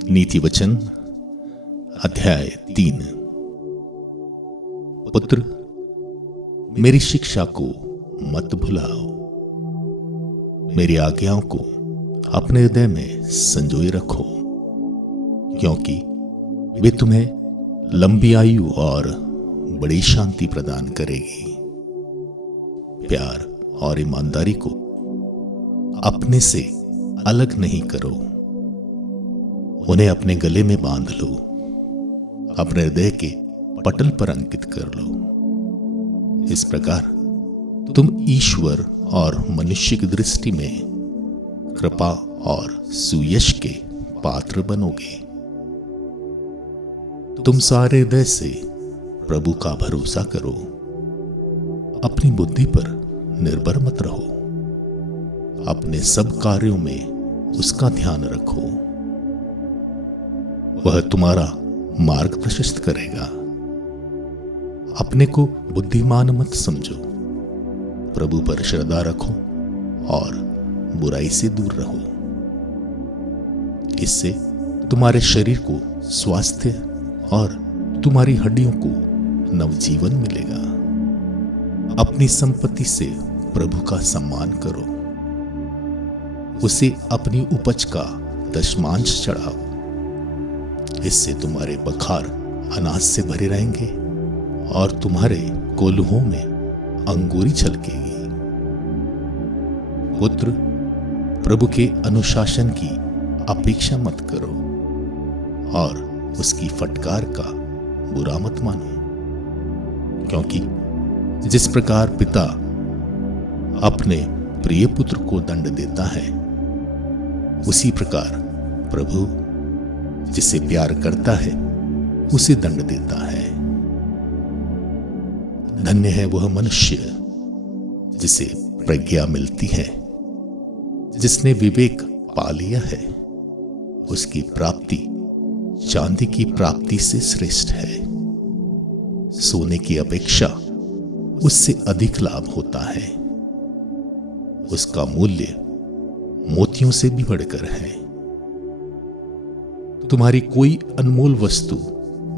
नीति वचन अध्याय 3। पुत्र, मेरी शिक्षा को मत भुलाओ, मेरी आज्ञाओं को अपने हृदय में संजोए रखो, क्योंकि वे तुम्हें लंबी आयु और बड़ी शांति प्रदान करेगी। प्यार और ईमानदारी को अपने से अलग नहीं करो, उन्हें अपने गले में बांध लो, अपने हृदय के पटल पर अंकित कर लो। इस प्रकार तुम ईश्वर और मनुष्य की दृष्टि में कृपा और सुयश के पात्र बनोगे। तुम सारे हृदय से प्रभु का भरोसा करो, अपनी बुद्धि पर निर्भर मत रहो, अपने सब कार्यों में उसका ध्यान रखो। वह तुम्हारा मार्ग प्रशस्त करेगा। अपने को बुद्धिमान मत समझो, प्रभु पर श्रद्धा रखो और बुराई से दूर रहो। इससे तुम्हारे शरीर को स्वास्थ्य और तुम्हारी हड्डियों को नवजीवन मिलेगा। अपनी संपत्ति से प्रभु का सम्मान करो, उसे अपनी उपज का दशमांश चढ़ाओ। इससे तुम्हारे बखार अनाज से भरे रहेंगे और तुम्हारे कोल्हुओं में अंगूरी छलकेगी। पुत्र, प्रभु के अनुशासन की अपेक्षा मत करो और उसकी फटकार का बुरा मत मानो, क्योंकि जिस प्रकार पिता अपने प्रिय पुत्र को दंड देता है, उसी प्रकार प्रभु जिसे प्यार करता है उसे दंड देता है। धन्य है वह मनुष्य जिसे प्रज्ञा मिलती है, जिसने विवेक पा लिया है। उसकी प्राप्ति चांदी की प्राप्ति से श्रेष्ठ है। सोने की अपेक्षा उससे अधिक लाभ होता है। उसका मूल्य मोतियों से भी बढ़कर है। तुम्हारी कोई अनमोल वस्तु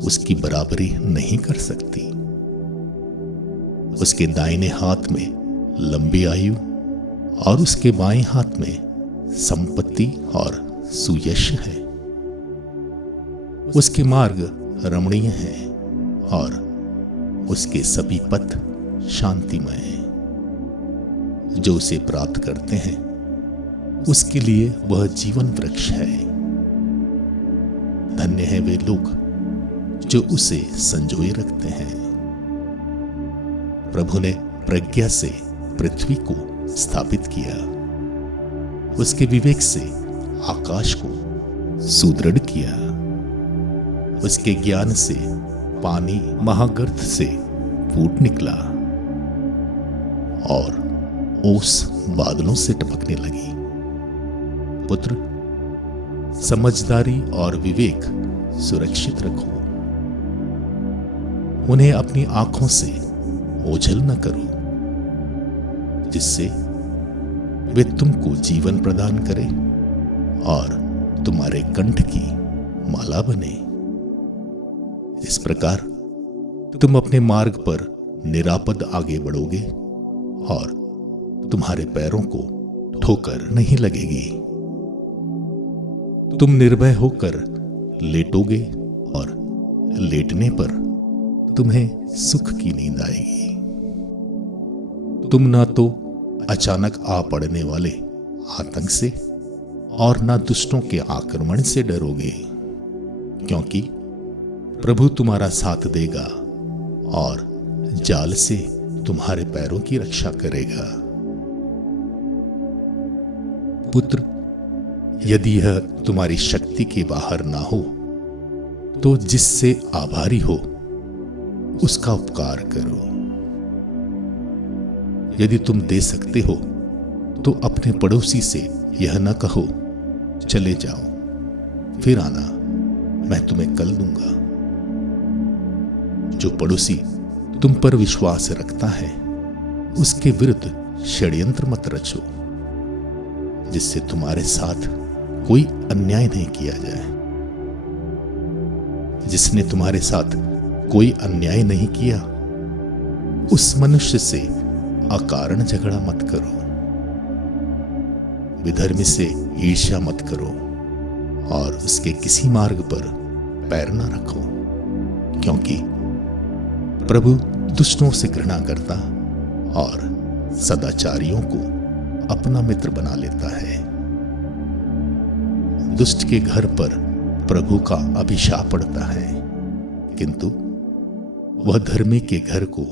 उसकी बराबरी नहीं कर सकती। उसके दाहिने हाथ में लंबी आयु और उसके बाएं हाथ में संपत्ति और सुयश है। उसके मार्ग रमणीय हैं और उसके सभी पथ शांतिमय हैं। जो उसे प्राप्त करते हैं उसके लिए वह जीवन वृक्ष है। धन्य है वे लोग जो उसे संजोए रखते हैं। प्रभु ने प्रज्ञा से पृथ्वी को स्थापित किया, उसके विवेक से आकाश को सुदृढ़ किया। उसके ज्ञान से पानी महागर्त से फूट निकला और ओस बादलों से टपकने लगी। पुत्र, समझदारी और विवेक सुरक्षित रखो, उन्हें अपनी आंखों से ओझल न करो, जिससे वे तुमको जीवन प्रदान करें और तुम्हारे कंठ की माला बने। इस प्रकार तुम अपने मार्ग पर निरापद आगे बढ़ोगे और तुम्हारे पैरों को ठोकर नहीं लगेगी। तुम निर्भय होकर लेटोगे और लेटने पर तुम्हें सुख की नींद आएगी। तुम ना तो अचानक आ पड़ने वाले आतंक से और ना दुष्टों के आक्रमण से डरोगे, क्योंकि प्रभु तुम्हारा साथ देगा और जाल से तुम्हारे पैरों की रक्षा करेगा। पुत्र, यदि यह तुम्हारी शक्ति के बाहर ना हो तो जिससे आभारी हो उसका उपकार करो। यदि तुम दे सकते हो तो अपने पड़ोसी से यह न कहो, चले जाओ फिर आना, मैं तुम्हें कल दूंगा। जो पड़ोसी तुम पर विश्वास रखता है उसके विरुद्ध षड्यंत्र मत रचो, जिससे तुम्हारे साथ कोई अन्याय नहीं किया जाए। जिसने तुम्हारे साथ कोई अन्याय नहीं किया, उस मनुष्य से अकारण झगड़ा मत करो। विधर्मी से ईर्ष्या मत करो और उसके किसी मार्ग पर पैर न रखो, क्योंकि प्रभु दुष्टों से घृणा करता और सदाचारियों को अपना मित्र बना लेता है। दुष्ट के घर पर प्रभु का अभिशाप पड़ता है, किंतु वह धर्मी के घर को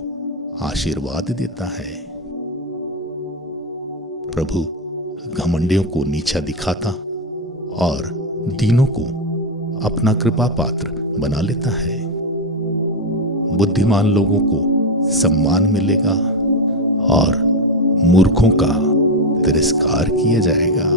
आशीर्वाद देता है। प्रभु घमंडियों को नीचा दिखाता और दीनों को अपना कृपा पात्र बना लेता है। बुद्धिमान लोगों को सम्मान मिलेगा और मूर्खों का तिरस्कार किया जाएगा।